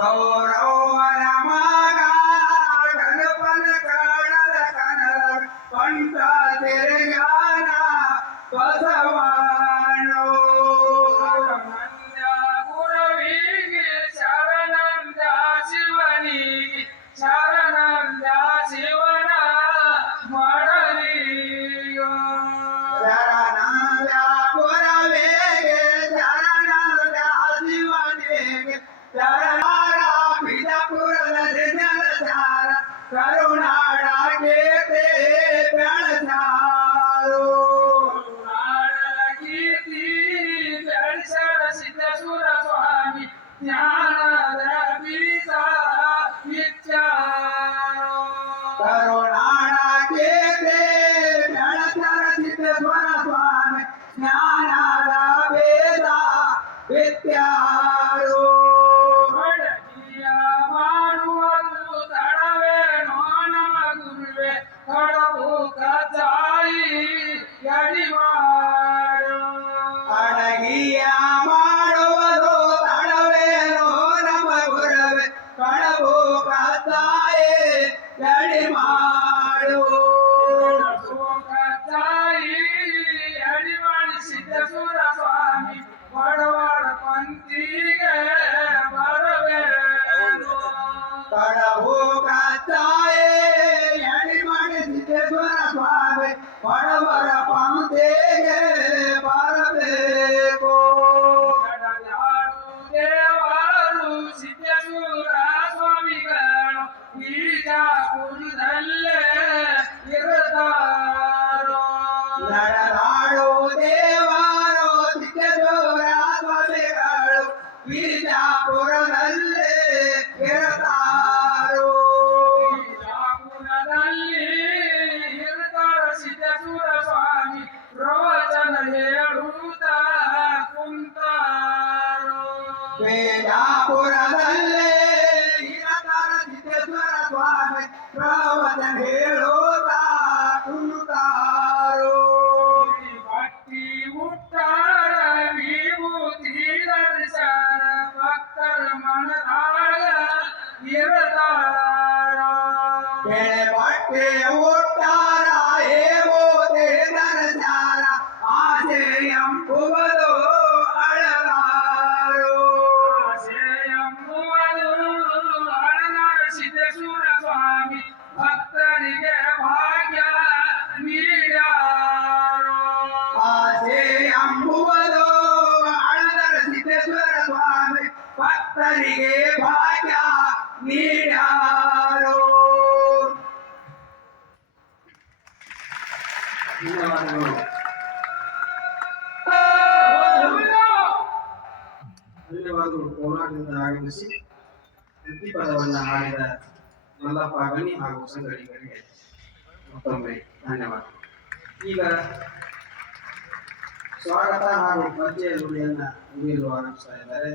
Bravo. ज्ञानरपिता विचार करुणाळा के ते ज्ञान स्वामी ज्ञान ಎಡಿ ಮಾಡು ಕಜಾಯಿ ಎಡಿ ಮಾಡಿ ಸಿದ್ದೇಶ್ವರ ಸ್ವಾಮಿ ಬಡವರ ಪಂಕ್ತಿಗೆ ಬರಬೇಕು ಕಡವು ಕತ್ತಾಯೇ ಎಡಿ ಮಾಡಿ ಸಿದ್ದೇಶ್ವರ ಸ್ವಾಮಿ ಬಡವರ ಪಂಕ್ತಿಗೆ ಬರಬೇಕು ಬಿಜಾಪುರದಲ್ಲೇ ಇರತಾರೋ? ಬೀಜಾಪುರದಲ್ಲಿ ಇರತಾರ ಸಿದ್ದೇಶ್ವರ ಸ್ವಾಮಿ ಪ್ರವಚನ ಹೇಳುತ್ತಾ ಕುಂತಾರೋ? ಬಿಜಾಪುರದಲ್ಲೇ ಇರತಾರ ಸಿದ್ದೇಶ್ವರ ಸ್ವಾಮಿ ಪ್ರವಚನ ಹೇಳೋದಾ ಕುಂತಾರೋ? பாட்டு ஓட்டாரா? ஏவோ தேரசாரா ஆசேயம் புவதோ அழகாரோ? ஆசேயம் புவதோ அழகார சித்தசூர சுவாமி பக்தரிகே பாக்ய நீடாரோ? ஆசேயம் புவதோ அழகார சித்தேஸ்வர சுவாமி பக்தரிகே பாக்ய நீட ಧನ್ಯವಾದಗಳು. ಧನ್ಯವಾದಗಳು ಕೋಲಾರದಿಂದ ಆಗಮಿಸಿ ಪ್ರತಿಪದವನ್ನು ಹಾಡಿದ ಮಲ್ಲಪ್ಪ, ಗಣಿ ಹಾಗೂ ಸಂಗಡಿಗರಿಗೆ ಮತ್ತೊಮ್ಮೆ ಧನ್ಯವಾದ. ಈಗ ಸ್ವಾಗತ ಹಾಗೂ ಪರಿಚಯ ನುಡಿಯನ್ನು ಮುಗಿಯಲು ಆರಂಭಿಸ್ತಾ ಇದ್ದಾರೆ.